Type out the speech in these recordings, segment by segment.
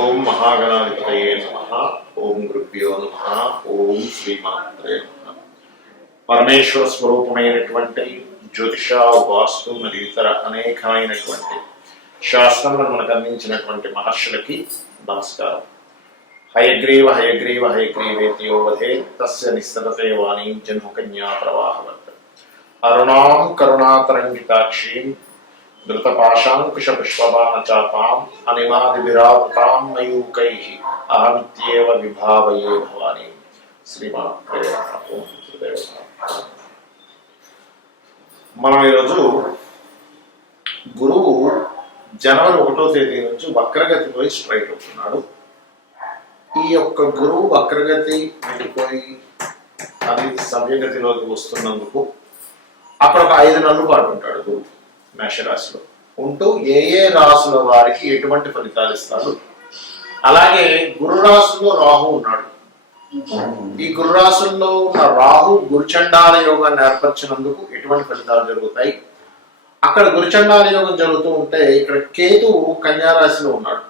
ఓం మహాగణాధిపతయే నమః. ఓం గురుభ్యో నమః. ఓం శ్రీమాత్రే నమః. పరమేశ్వర స్వరూపమైనటువంటి జ్యోతిష, వాస్తు మరియు ఇతర అనేకమైనటువంటి శాస్త్రములను మనకు అందించినటువంటి మహర్షులకి నమస్కారం. హయగ్రీవ హయగ్రీవ హయగ్రీవేతియో వధే తస్య నిస్సరతే వాణీం జన్మకన్యా ప్రవాహవత్ అరుణాం కరుణాతరంగితాక్షీం ధృతపాశాంకుశ పుష్పబాణచాపాం అనిమాదిభిరావృతాం మయూకైః అహమిత్యేవ విభావయే భవాని. శ్రీమాత్రే నమః. మనం ఈరోజు గురువు జనవరి 1వ తేదీ నుంచి వక్రగతి పోయి స్ట్రైట్ అవుతున్నాడు. ఈ యొక్క గురువు వక్రగతి వెళ్ళిపోయి అది సవ్యగతిలోకి వస్తున్నందుకు అక్కడ ఒక 5 నెలల పాటు ఉంటాడు గురువు మేషరాశిలో ఉంటూ ఏ ఏ రాసుల వారికి ఎటువంటి ఫలితాలు ఇస్తాడు. అలాగే గురు రాశుల్లో రాహు ఉన్నాడు. ఈ గురు రాశుల్లో ఉన్న రాహు గురుచండాల యోగాన్ని ఏర్పరిచినందుకు ఎటువంటి ఫలితాలు జరుగుతాయి. అక్కడ గురుచండాల యోగం జరుగుతూ ఉంటే ఇక్కడ కేతువు కన్యా రాశిలో ఉన్నాడు.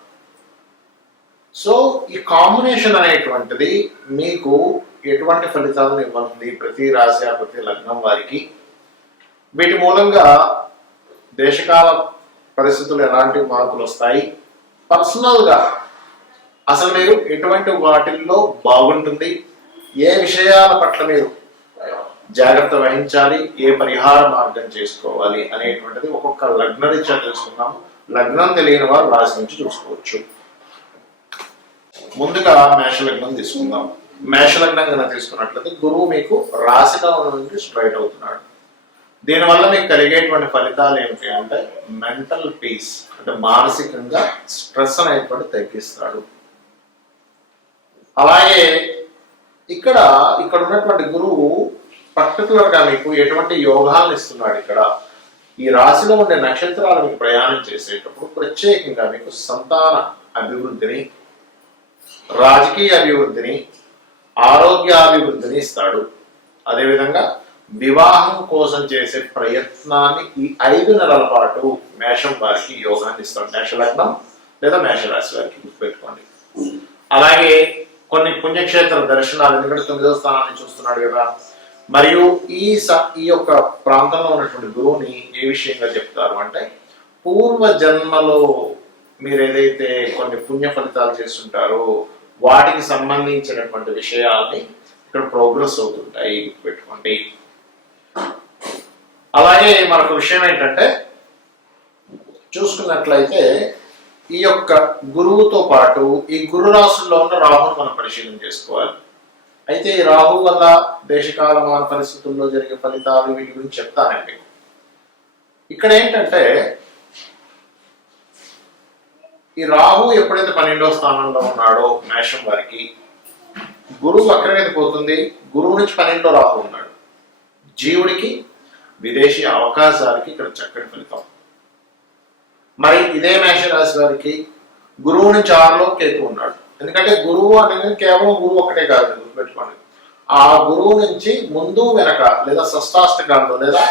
సో ఈ కాంబినేషన్ అనేటువంటిది మీకు ఎటువంటి ఫలితాలను ఇవ్వనుంది ప్రతి రాశి ప్రతి లగ్నం వారికి. వీటి మూలంగా దేశకాల పరిస్థితులు ఎలాంటి మార్పులు వస్తాయి, పర్సనల్గా అసలు మీరు ఎటువంటి వాటిల్లో బాగుంటుంది, ఏ విషయాల పట్ల మీరు జాగ్రత్త వహించాలి, ఏ పరిహార మార్గం చేసుకోవాలి అనేటువంటిది ఒక్కొక్క లగ్న రీత్యా తెలుసుకున్నాము. లగ్నం తెలియని వారు రాశి నుంచి చూసుకోవచ్చు. ముందుగా మేషలగ్నం తీసుకుందాం. మేషలగ్నం కనుక తీసుకున్నట్లయితే గురువు మీకు రాశిలో నుండి స్ట్రైట్ అవుతున్నాడు. దీనివల్ల మీకు కలిగేటువంటి ఫలితాలు ఏమిటి అంటే మెంటల్ పీస్, అంటే మానసికంగా స్ట్రెస్ అనేటువంటి తగ్గిస్తాడు. అలాగే ఇక్కడ ఉన్నటువంటి గురువు పర్టికులర్ గా మీకు ఎటువంటి యోగాలను ఇస్తున్నాడు. ఇక్కడ ఈ రాశిలో ఉండే నక్షత్రాలు మీకు ప్రయాణం చేసేటప్పుడు ప్రత్యేకంగా మీకు సంతాన అభివృద్ధిని, రాజకీయ అభివృద్ధిని, ఆరోగ్యాభివృద్ధిని ఇస్తాడు. అదేవిధంగా వివాహం కోసం చేసే ప్రయత్నాన్ని ఈ 5 నెలల పాటు మేషం వారికి యోగాన్ని ఇస్తాడు. మేషలగ్నం లేదా మేషరాశి వారికి గుర్తుపెట్టుకోండి. అలాగే కొన్ని పుణ్యక్షేత్ర దర్శనాలు, ఎందుకంటే 9వ స్థానాన్ని చూస్తున్నాడు కదా. మరియు ఈ యొక్క ప్రాంతంలో ఉన్నటువంటి గురువుని ఏ విషయంగా చెప్తారు అంటే పూర్వ జన్మలో మీరు ఏదైతే కొన్ని పుణ్య ఫలితాలు చేస్తుంటారో వాటికి సంబంధించినటువంటి విషయాల్ని ఇక్కడ ప్రోగ్రెస్ అవుతుంటాయి, గుర్తుపెట్టుకోండి. అలాగే మరొక విషయం ఏంటంటే చూసుకున్నట్లయితే ఈ యొక్క గురువుతో పాటు ఈ గురు రాశుల్లో ఉన్న రాహుని మనం పరిశీలన చేసుకోవాలి. అయితే ఈ రాహు వల్ల దేశకాలమాన పరిస్థితుల్లో జరిగే ఫలితాలు వీటి గురించి చెప్తానండి. ఇక్కడ ఏంటంటే ఈ రాహు ఎప్పుడైతే 12వ స్థానంలో ఉన్నాడో మేషం వారికి గురువు వక్రగతి పోతుంది. గురువు నుంచి 12లో రాహు ఉన్నాడు. జీవుడికి విదేశీ అవకాశాలకి ఇక్కడ చక్కటి ఫలితం. మరి ఇదే మేషరాశి వారికి గురువు నుంచి 6లో కేతు ఉన్నాడు. ఎందుకంటే గురువు అనేది కేవలం గురువు ఒక్కటే కాదు, గుర్తుపెట్టుకోండి. ఆ గురువు నుంచి ముందు వెనక లేదా షష్టాష్టకాల్లో లేదా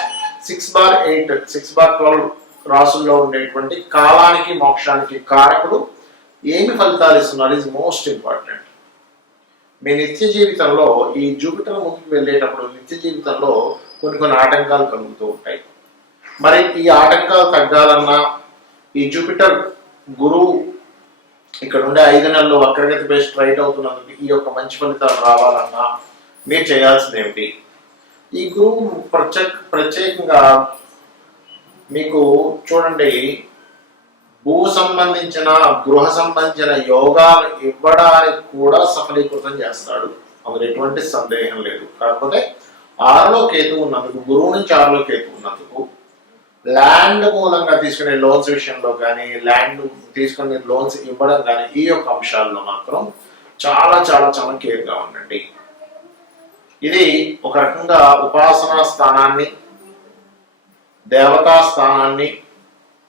6/8 6/12 రాసుల్లో ఉండేటువంటి కాలానికి మోక్షానికి కారకుడు ఏమి ఫలితాలు ఇస్తున్నారు ఇస్ మోస్ట్ ఇంపార్టెంట్. మీ నిత్య జీవితంలో ఈ జూపిటర్ ముందుకు వెళ్ళేటప్పుడు నిత్య జీవితంలో కొన్ని ఆటంకాలు కలుగుతూ ఉంటాయి. మరి ఈ ఆటంకాలు తగ్గాలన్నా ఈ జూపిటర్ గురువు ఇక్కడ ఉండే 5 నెలల్లో వక్రగతిపై స్ట్రైట్ అవుతున్నందుకు ఈ యొక్క మంచి ఫలితాలు రావాలన్నా మీరు చేయాల్సింది ఏమిటి? ఈ గురువు ప్రత్యేకంగా మీకు చూడండి భూ సంబంధించిన గృహ సంబంధించిన యోగాలు ఇవ్వడానికి కూడా సఫలీకృతం చేస్తాడు, అందులో ఎటువంటి సందేహం లేదు. కాకపోతే 6లో కేతు ఉన్నందుకు, గురువు నుంచి 6లో కేతు ఉన్నందుకు ల్యాండ్ మూలంగా తీసుకునే లోన్స్ విషయంలో కానీ ల్యాండ్ తీసుకునే లోన్స్ ఇవ్వడం కానీ ఈ యొక్క అంశాల్లో మాత్రం చాలా చాలా చాలా కేర్గా ఉండండి. ఇది ఒక రకంగా ఉపాసనా స్థానాన్ని, దేవతా స్థానాన్ని,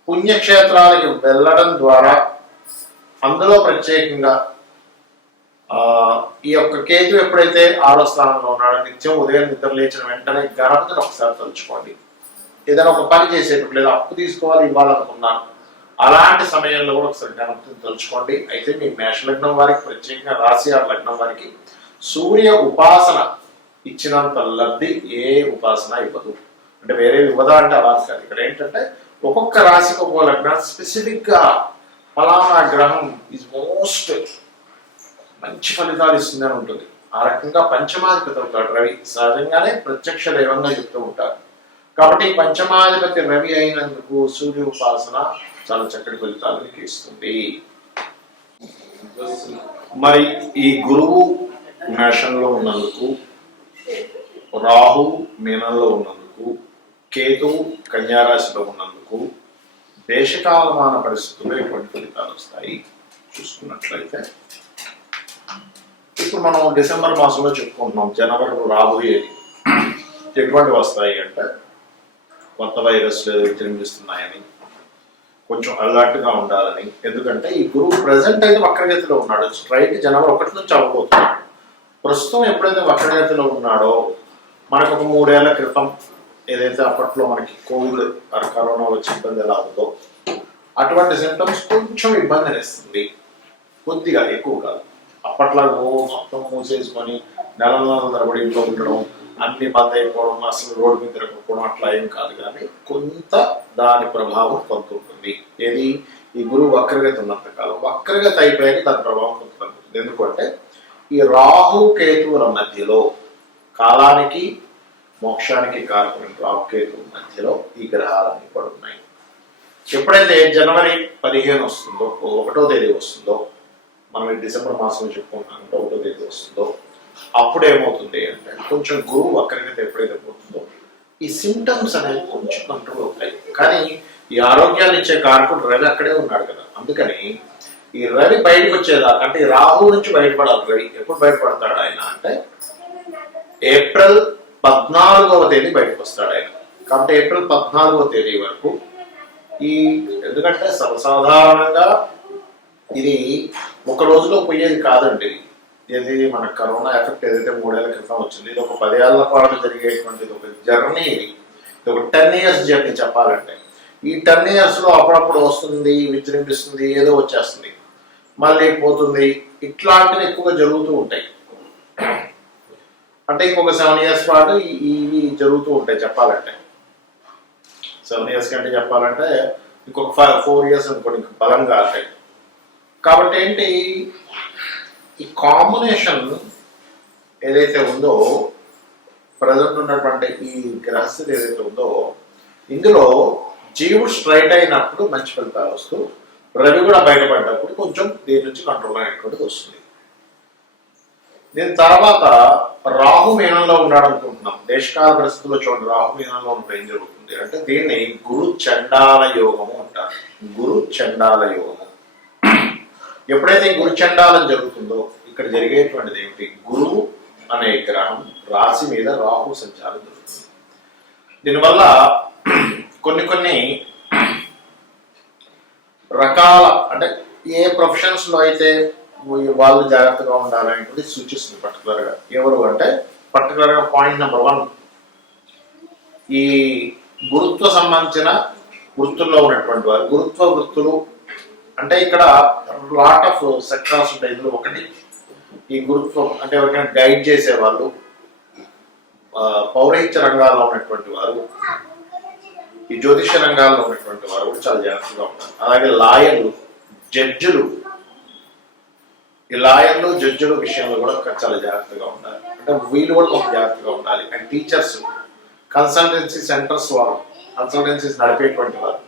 పుణ్యక్షేత్రాలకి వెళ్ళడం ద్వారా అందులో ప్రత్యేకంగా ఈ యొక్క కేతు ఎప్పుడైతే 6వ స్థానంలో ఉన్నాడో నిత్యం ఉదయం నిద్ర లేచిన వెంటనే గణపతిని ఒకసారి తలుచుకోండి. ఏదైనా ఒక పని చేసేటప్పుడు లేదా అప్పు తీసుకోవాలి ఇవ్వాలనుకున్నాను అలాంటి సమయంలో కూడా ఒకసారి గణపతిని తలుచుకోండి. అయితే మీ మేష లగ్నం వారికి, ప్రత్యేకంగా రాశి ఆ లగ్నం వారికి సూర్య ఉపాసన ఇచ్చినంత లబ్ధి ఏ ఉపాసన ఇవ్వదు. అంటే వేరే ఇవ్వదా అంటే అలా కాదు. ఇక్కడ ఏంటంటే ఒక్కొక్క రాశికి ఒక్కొక్క లగ్నాన్ని స్పెసిఫిక్ గా ఫలానా గ్రహం ఈజ్ మోస్ట్ మంచి ఫలితాలు ఇస్తుందని ఉంటుంది. ఆ రకంగా పంచమాధిపతి అవుతాడు రవి. సహజంగానే ప్రత్యక్ష దైవంగా చెప్తూ ఉంటారు. కాబట్టి పంచమాధిపతి రవి అయినందుకు సూర్య ఉపాసన చాలా చక్కటి ఫలితాలు మీకు ఇస్తుంది. మరి ఈ గురువు మేషంలో ఉన్నందుకు, రాహు మీనంలో ఉన్నందుకు, కేతువు కన్యారాశిలో ఉన్నందుకు దేశకాలమాన పరిస్థితుల్లో ఎటువంటి ఫలితాలు వస్తాయి చూసుకున్నట్లయితే, ఇప్పుడు మనం డిసెంబర్ మాసంలో చెప్పుకుంటున్నాం. జనవరిలో రాబోయేది ఎటువంటి వస్తాయి అంటే కొత్త వైరస్లు విజృంభిస్తున్నాయని, కొంచెం అలర్ట్ గా ఉండాలని. ఎందుకంటే ఈ గురువు ప్రజెంట్ అయితే వక్రగతిలో ఉన్నాడు. స్ట్రైట్ జనవరి 1 నుంచి అవ్వబోతున్నాడు. ప్రస్తుతం ఎప్పుడైతే వక్రగతిలో ఉన్నాడో, మనకు ఒక 3 ఏళ్ల క్రితం ఏదైతే అప్పట్లో మనకి కోవిడ్ కరోనా వచ్చి ఇబ్బంది ఎలా ఉందో అటువంటి సింటమ్స్ కొంచెం ఇబ్బంది అనిస్తుంది. కొద్దిగా, ఎక్కువ కాదు. అప్పట్లాగా మొత్తం మూసేసుకొని నెలల తరబడి ఇంట్లో ఉండడం, అన్ని బంద్ అయిపోవడం, అసలు రోడ్డు మీద తిరగకపోవడం అట్లా ఏం కాదు. కానీ కొంత దాని ప్రభావం కొంత ఉంటుంది. ఏది ఈ గురువు వక్రగతి ఉన్నంత కాలం. వక్రగతి అయిపోయాక దాని ప్రభావం కొంత తగ్గుతుంది. ఎందుకంటే ఈ రాహు కేతువుల మధ్యలో, కాలానికి మోక్షానికి కారకమైన రాహు కేతువుల మధ్యలో ఈ గ్రహాలన్నీ కూడా ఉన్నాయి. ఎప్పుడైతే జనవరి 15 వస్తుందో, 1వ తేదీ వస్తుందో, మనం డిసెంబర్ మాసంలో చెప్పుకుంటాం, 1వ తేదీ వస్తుందో, అప్పుడు ఏమవుతుంది అంటే కొంచెం గురువు వక్రగతి ఎప్పుడైతే పోతుందో ఈ సింటమ్స్ అనేవి కొంచెం కంట్రోల్ అవుతాయి. కానీ ఈ ఆరోగ్యాన్ని ఇచ్చే కారకుడు రవి అక్కడే ఉన్నాడు కదా. అందుకని ఈ రవి బయటకు వచ్చేదాకా, అంటే ఈ రాహు నుంచి బయటపడాలి. రవి ఎప్పుడు బయటపడతాడు ఆయన అంటే ఏప్రిల్ 14వ తేదీ బయటకు వస్తాడు ఆయన. కాబట్టి ఏప్రిల్ 14వ తేదీ వరకు ఈ, ఎందుకంటే సర్వసాధారణంగా ఇది ఒక రోజులో పోయేది కాదండి. ఇది మన కరోనా ఎఫెక్ట్ ఏదైతే 3 ఏళ్ల క్రితం వచ్చింది, ఇది ఒక 10 ఏళ్ల పాటు జరిగేటువంటిది ఒక జర్నీ. ఇది ఒక 10 ఇయర్స్ జర్నీ చెప్పాలంటే. ఈ 10 ఇయర్స్ లో అప్పుడప్పుడు వస్తుంది, విజృంభిస్తుంది, ఏదో వచ్చేస్తుంది, మళ్ళీ పోతుంది. ఇట్లాంటివి ఎక్కువగా జరుగుతూ ఉంటాయి. అంటే ఇంకొక 7 ఇయర్స్ పాటు ఇవి జరుగుతూ ఉంటాయి చెప్పాలంటే. 7 ఇయర్స్ కంటే చెప్పాలంటే ఇంకొక 4 ఇయర్స్ అనుకోండి ఇంక బలంగా ఉంటాయి. కాబట్టి ఏంటి, ఈ కాంబినేషన్ ఏదైతే ఉందో, ప్రజెంట్ ఉన్నటువంటి ఈ గ్రహస్థితి ఏదైతే ఉందో, ఇందులో జీవుడు స్ట్రైట్ అయినప్పుడు మంచి ఫలితాలు వస్తూ, రవి కూడా బయటపడ్డప్పుడు కొంచెం దీని నుంచి కంట్రోల్ అనేటువంటిది వస్తుంది. దీని తర్వాత రాహు మీనంలో ఉన్నాడు అనుకుంటున్నాం. దేశకాల పరిస్థితుల్లో చూడండి, రాహు మీనంలో ఉంటే ఏం జరుగుతుంది అంటే దీన్ని గురు చండాల యోగము అంటారు. గురు చండాల యోగము. ఎప్పుడైతే గురు చండాలం జరుగుతుందో ఇక్కడ జరిగేటువంటిది ఏమిటి, గురువు అనే గ్రహం రాశి మీద రాహు సంచారం జరుగుతుంది. దీనివల్ల కొన్ని రకాల, అంటే ఏ ప్రొఫెషన్స్ లో అయితే వాళ్ళు జాగ్రత్తగా ఉండాలనేటువంటి సూచిస్తుంది పర్టికులర్ గా. ఎవరు అంటే పర్టికులర్ గా పాయింట్ నెంబర్ 1, ఈ గురుత్వ సంబంధించిన వృత్తుల్లో ఉన్నటువంటి వారు. గురుత్వ వృత్తులు అంటే ఇక్కడ లాట్ ఆఫ్ సెక్టార్స్ ఉంటాయి. ఇందులో ఒకటి ఈ గురుత్వం, అంటే ఎవరికైనా గైడ్ చేసేవాళ్ళు, పౌరహిత్య రంగాల్లో ఉన్నటువంటి వారు, ఈ జ్యోతిష రంగాల్లో ఉన్నటువంటి వారు కూడా చాలా జాగ్రత్తగా ఉంటారు. అలాగే లాయర్లు, జడ్జిలు, ఈ లాయర్లు జడ్జిల విషయంలో కూడా చాలా జాగ్రత్తగా ఉండాలి. అంటే వీళ్ళు కూడా కొంచెం జాగ్రత్తగా ఉండాలి. అండ్ టీచర్స్, కన్సల్టెన్సీ సెంటర్స్ వారు, కన్సల్టెన్సీస్ నడిపేటువంటి వారు.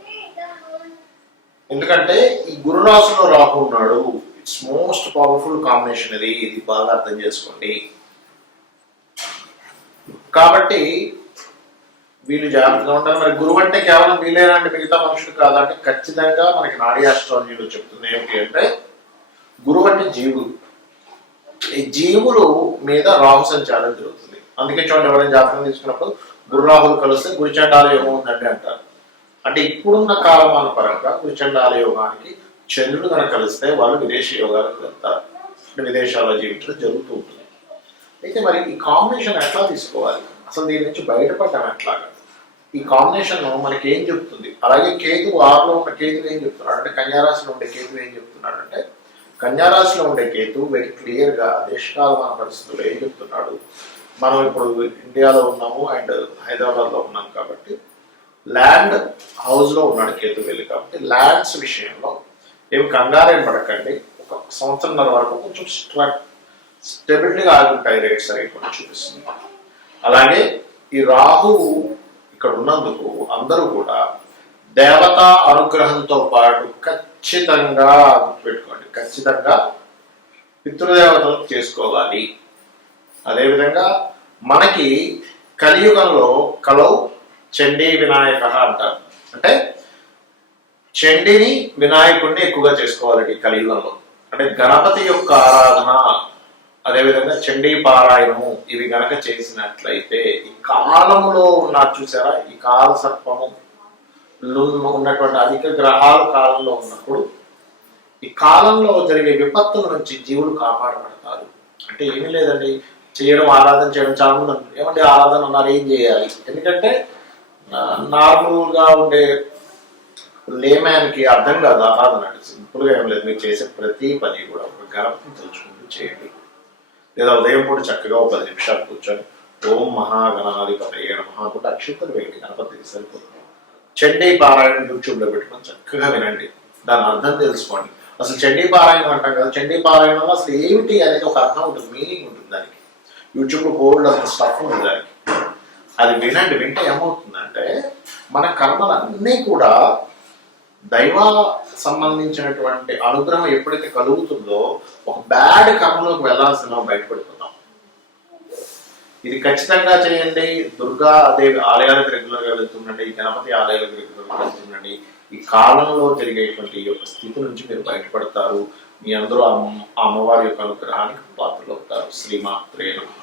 ఎందుకంటే ఈ గురురాశిలో రాహు ఉన్నాడు. It's most powerful combination. ఇది బాగా అర్థం చేసుకోండి. కాబట్టి వీళ్ళు జాగ్రత్తగా ఉండాలి. మరి గురువు అంటే కేవలం వీళ్ళేనంటే మిగతా మనుషులు కాదంటే ఖచ్చితంగా మనకి నాడీ ఆస్ట్రాలజీలో చెప్తుంది ఏమిటి అంటే గురువు అంటే జీవుడు. ఈ జీవులు మీద రాహు సంచారం జరుగుతుంది. అందుకే చూడండి, ఎవరైనా జాతకం తీసుకున్నప్పుడు గురు రాహులు కలిస్తే గురుచండాల యోగం ఉందండి అంటారు. అంటే ఇప్పుడున్న కాలమాన పరంగా గురుచండాల యోగానికి చంద్రుడు కనుక కలిస్తే వాళ్ళు విదేశీ యోగాలకు వెళ్తారు. అంటే విదేశాల్లో జీవించడం జరుగుతూ ఉంటుంది. అయితే మరి ఈ కాంబినేషన్ ఎట్లా తీసుకోవాలి, అసలు దీని నుంచి బయటపడ్డాం ఎట్లాగా? ఈ కాంబినేషన్ మనకి ఏం చెప్తుంది? అలాగే కేతు 6లో ఉన్న కేతు ఏం చెప్తున్నాడు అంటే, కన్యారాశిలో ఉండే కేతు ఏం చెప్తున్నాడు అంటే, కన్యారాశిలో ఉండే కేతు వెరీ క్లియర్గా దేశకాలమాన పరిస్థితుల్లో ఏం చెప్తున్నాడు? మనం ఇప్పుడు ఇండియాలో ఉన్నాము అండ్ హైదరాబాద్లో ఉన్నాం కాబట్టి ల్యాండ్ హౌస్లో ఉన్నాడు కేతు వెళ్ళి, కాబట్టి ల్యాండ్స్ విషయంలో ఏమి కంగారేం పడకండి. ఒక సంవత్సరంన్నర వరకు కొంచెం స్టెబిలిటీగా ఆగుంటాయి రేట్స్ అనేవి కూడా చూపిస్తుంది. అలాగే ఈ రాహువు ఇక్కడ ఉన్నందుకు అందరూ కూడా దేవతా అనుగ్రహంతో పాటు ఖచ్చితంగా పెట్టుకోండి, ఖచ్చితంగా పితృదేవతలు చేసుకోవాలి. అదేవిధంగా మనకి కలియుగంలో కలౌ చండీ వినాయక అంటారు, అంటే చండిని వినాయకుడిని ఎక్కువగా చేసుకోవాలండి కలియుగంలో. అంటే గణపతి యొక్క ఆరాధన, అదేవిధంగా చండీ పారాయణము ఇవి గనక చేసినట్లయితే ఈ కాలంలో ఉన్న చూసారా, ఈ కాల సర్పము ఉన్నటువంటి అధిక గ్రహాలు కాలంలో ఉన్నప్పుడు ఈ కాలంలో జరిగే విపత్తుల నుంచి జీవులు కాపాడబడతారు. అంటే ఏమీ లేదండి, చేయడం ఆరాధన చేయడం. చాలా మంది అంటారు ఏమంటే ఆరాధన అన్నారు ఏం చేయాలి? ఎందుకంటే నార్మల్గా ఉండే లేమ్యాన్కి అర్థం కాదు ఆరాధన అంటే. సింపుల్గా ఏం లేదు, మీరు చేసే ప్రతి పని కూడా ఒక గణపతిని తలుచుకుంటూ చేయండి. లేదా ఉదయం పూట చక్కగా ఒక 10 నిమిషాలు కూర్చొని ఓం మహాగణాధిపతయే నమః అనుకుంటే అక్షింతలు వేయండి, గణపతికి సరిపోతుంది. చండీ పారాయణం యూట్యూబ్లో పెట్టుకొని చక్కగా వినండి, దాని అర్థం తెలుసుకోండి. అసలు చండీ పారాయణం అంటాం కదా, చండీ పారాయణంలో అసలు ఏమిటి అనేది ఒక అర్థం ఉంటుంది, మీనింగ్ ఉంటుంది దానికి. యూట్యూబ్లో బోల్డ్ అంత స్టఫ్ ఉంటుంది దానికి. అది వినండి, వింటే ఏమవుతుందంటే మన కర్మలన్నీ కూడా దైవ సంబంధించినటువంటి అనుగ్రహం ఎప్పుడైతే కలుగుతుందో ఒక బ్యాడ్ కర్మలోకి వెళ్ళాల్సిన బయటపడిపోతాం. ఇది ఖచ్చితంగా చేయండి. దుర్గా దేవి ఆలయాలకు రెగ్యులర్గా వెళ్తుండండి, గణపతి ఆలయాలకు రెగ్యులర్గా వెళ్తుండండి. ఈ కాలంలో జరిగేటువంటి ఈ యొక్క స్థితి నుంచి మీరు బయటపడతారు. మీ అందరూ అమ్మవారి యొక్క అనుగ్రహానికి పాత్రలు అవుతారు. శ్రీమాత్రే నమః.